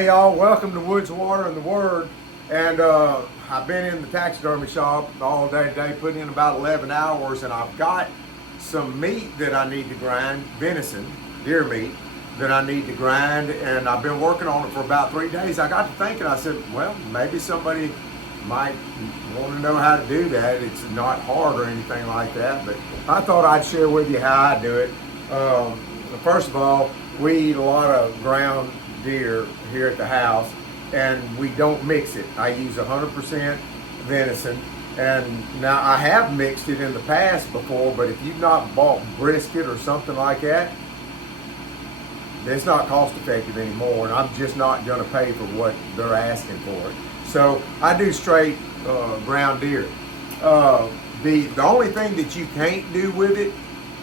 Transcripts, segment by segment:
Hey y'all, welcome to Woods, Water, and the Word. And I've been in the taxidermy shop all day today, putting in about 11 hours, and I've got some meat that I need to grind, venison, deer meat, that I need to grind, and I've been working on it for about 3 days. I got to thinking, I said, well, maybe somebody might want to know how to do that. It's not hard or anything like that, but I thought I'd share with you how I do it. First of all, we eat a lot of ground deer here at the house, and we don't mix it. I use 100% venison, and now I have mixed it in the past before, but if you've not bought brisket or something like that, it's not cost effective anymore, and I'm just not going to pay for what they're asking for it. So I do straight ground deer. The only thing that you can't do with it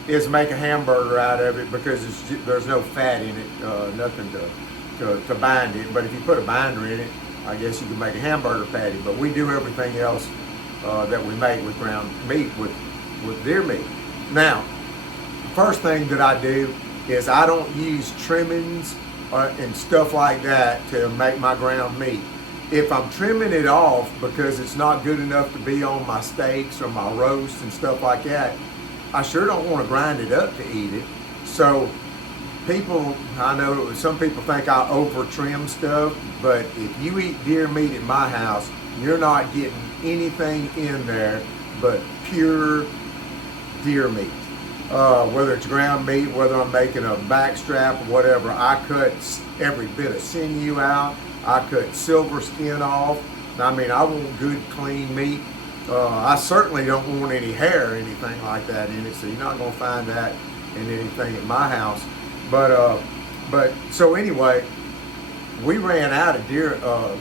is make a hamburger out of it, because there's no fat in it, nothing to bind it. But if you put a binder in it, I guess you can make a hamburger patty. But we do everything else that we make with ground meat, with deer meat. Now, first thing that I do is I don't use trimmings and stuff like that to make my ground meat. If I'm trimming it off because it's not good enough to be on my steaks or my roasts and stuff like that, I sure don't want to grind it up to eat it. So people, I know some people think I over trim stuff, but if you eat deer meat at my house, you're not getting anything in there but pure deer meat. Whether it's ground meat, whether I'm making a back strap or whatever, I cut every bit of sinew out. I cut silver skin off. I mean, I want good, clean meat. I certainly don't want any hair or anything like that in it, so you're not going to find that in anything at my house. But so anyway, we ran out of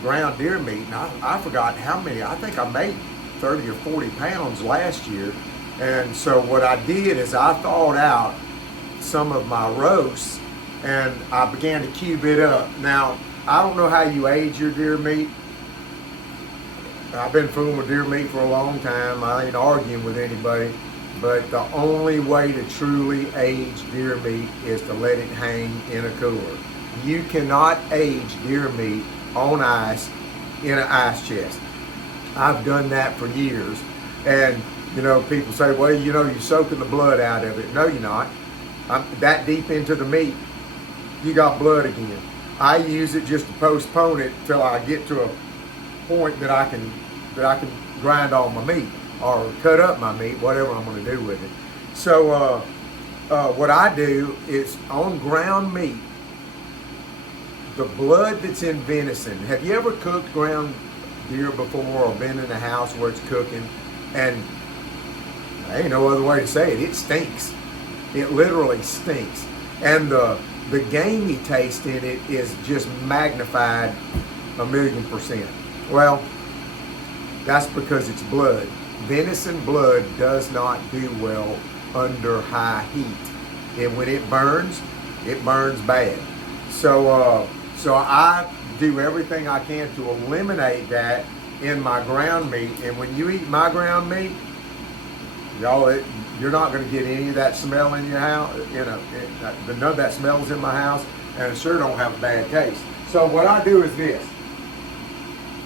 ground deer meat, and I forgot how many. I think I made 30 or 40 pounds last year. And so what I did is I thawed out some of my roasts, and I began to cube it up. Now, I don't know how you age your deer meat. I've been fooling with deer meat for a long time. I ain't arguing with anybody. But the only way to truly age deer meat is to let it hang in a cooler. You cannot age deer meat on ice in an ice chest. I've done that for years. And, you know, people say, well, you know, you're soaking the blood out of it. No, you're not. I'm that deep into the meat, you got blood again. I use it just to postpone it till I get to a point that I can grind all my meat or cut up my meat, whatever I'm going to do with it. So what I do is on ground meat, the blood that's in venison. Have you ever cooked ground deer before or been in a house where it's cooking? And there ain't no other way to say it. It stinks. It literally stinks. And the gamey taste in it is just magnified 1,000,000%. Well, that's because it's blood. Venison blood does not do well under high heat. And when it burns bad. So I do everything I can to eliminate that in my ground meat. And when you eat my ground meat, y'all, you're not going to get any of that smell in your house. None of that smell is in my house, and it sure don't have a bad taste. So what I do is this.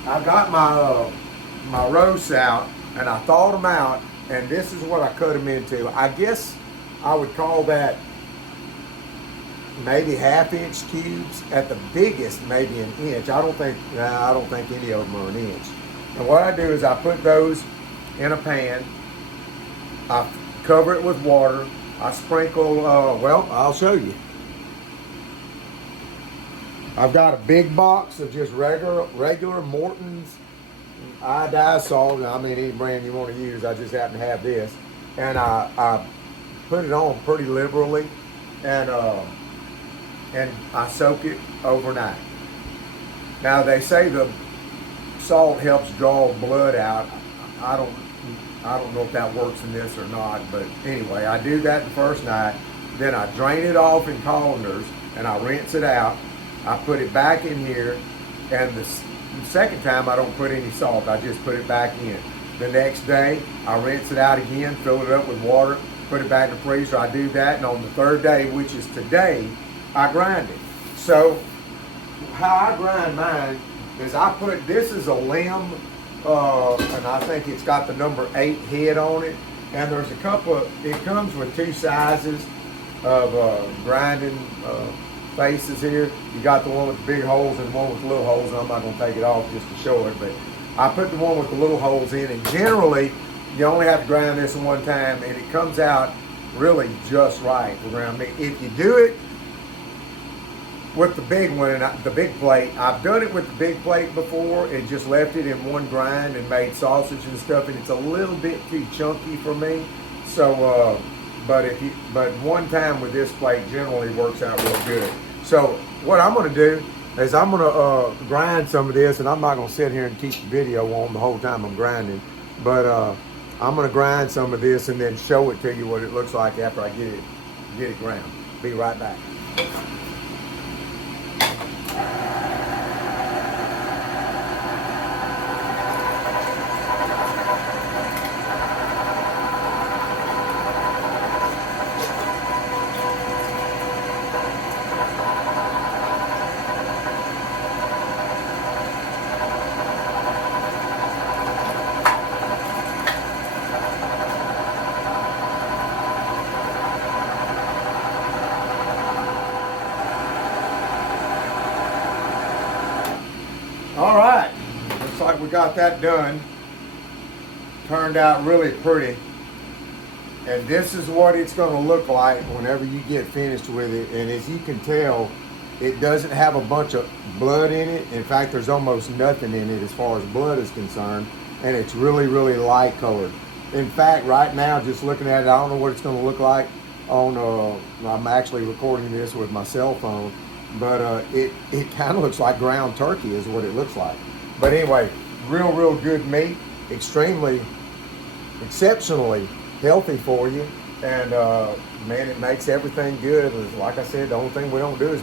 I got my roasts out, and I thawed them out, and this is what I cut them into. I guess I would call that maybe 1/2-inch cubes. At the biggest, maybe an inch. I don't think any of them are an inch. And what I do is I put those in a pan. I cover it with water. I sprinkle, well, I'll show you. I've got a big box of just regular Morton's iodized salt. I mean, any brand you want to use. I just happen to have this. And I put it on pretty liberally, and I soak it overnight. Now, they say the salt helps draw blood out. I don't know if that works in this or not, but anyway, I do that the first night. Then I drain it off in colanders, and I rinse it out. I put it back in here, and the second time I don't put any salt. I just put it back in. The next day, I rinse it out again, fill it up with water, put it back in the freezer. I do that, and on the third day, which is today, I grind it. So how I grind mine is I put, this is a limb, and I think it's got the number 8 head on it. And there's a couple of, it comes with 2 sizes of grinding faces here. You got the one with the big holes and the one with the little holes, and I'm not going to take it off just to show it, but I put the one with the little holes in, and generally you only have to grind this one time, and it comes out really just right for ground meat. If you do it with the big one and the big plate, I've done it with the big plate before and just left it in one grind and made sausage and stuff, and it's a little bit too chunky for me. So, but one time with this plate generally works out real good. So what I'm going to do is I'm going to grind some of this, and I'm not going to sit here and keep the video on the whole time I'm grinding, but I'm going to grind some of this and then show it to you what it looks like after I get it ground. Be right back. All right, looks like we got that done. Turned out really pretty. And this is what it's going to look like whenever you get finished with it. And as you can tell, it doesn't have a bunch of blood in it. In fact, there's almost nothing in it as far as blood is concerned. And it's really, really light colored. In fact, right now, just looking at it, I don't know what it's going to look like on, I'm actually recording this with my cell phone. But it kind of looks like ground turkey is what it looks like. But anyway, real good meat, exceptionally healthy for you. And man, it makes everything good. Like I said, the only thing we don't do is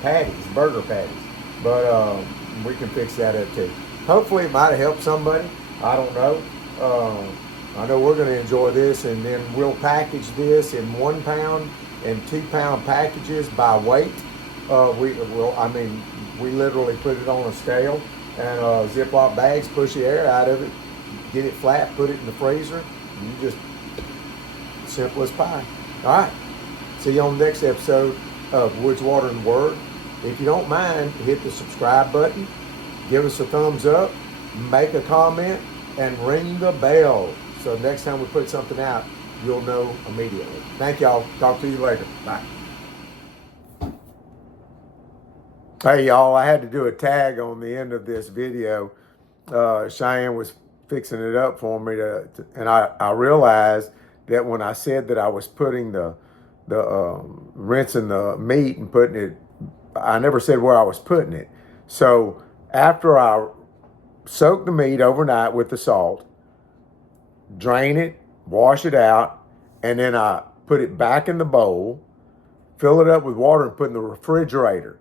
patties, burger patties. But we can fix that up too. Hopefully it might have helped somebody. I don't know. I know we're going to enjoy this, and then we'll package this in 1 pound and 2 pound packages by weight. We literally put it on a scale and Ziploc bags, push the air out of it, get it flat, put it in the freezer, and you just, simple as pie. All right, see you on the next episode of Woods, Water, and Word. If you don't mind, hit the subscribe button, give us a thumbs up, make a comment, and ring the bell. So next time we put something out, you'll know immediately. Thank y'all. Talk to you later. Bye. Hey y'all, I had to do a tag on the end of this video. Cheyenne was fixing it up for me and I realized that when I said that I was putting the rinsing the meat and putting it, I never said where I was putting it. So after I soak the meat overnight with the salt, drain it, wash it out, and then I put it back in the bowl, fill it up with water, and put it in the refrigerator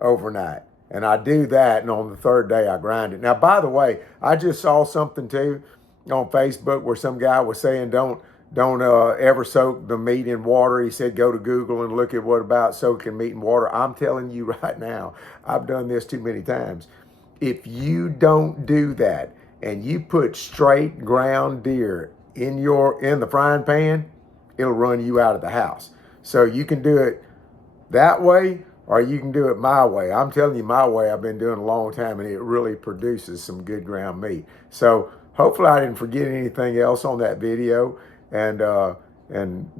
overnight. And I do that, and on the 3rd day I grind it. Now, by the way, I just saw something too on Facebook where some guy was saying don't ever soak the meat in water. He said go to Google and look at what about soaking meat in water. I'm telling you right now, I've done this too many times. If you don't do that and you put straight ground deer in the frying pan, it'll run you out of the house. So you can do it that way, or you can do it my way. I'm telling you, my way I've been doing a long time, and it really produces some good ground meat. So hopefully I didn't forget anything else on that video, and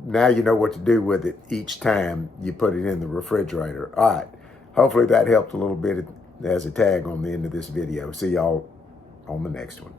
now you know what to do with it each time you put it in the refrigerator. All right, hopefully that helped a little bit as a tag on the end of this video. See y'all on the next one.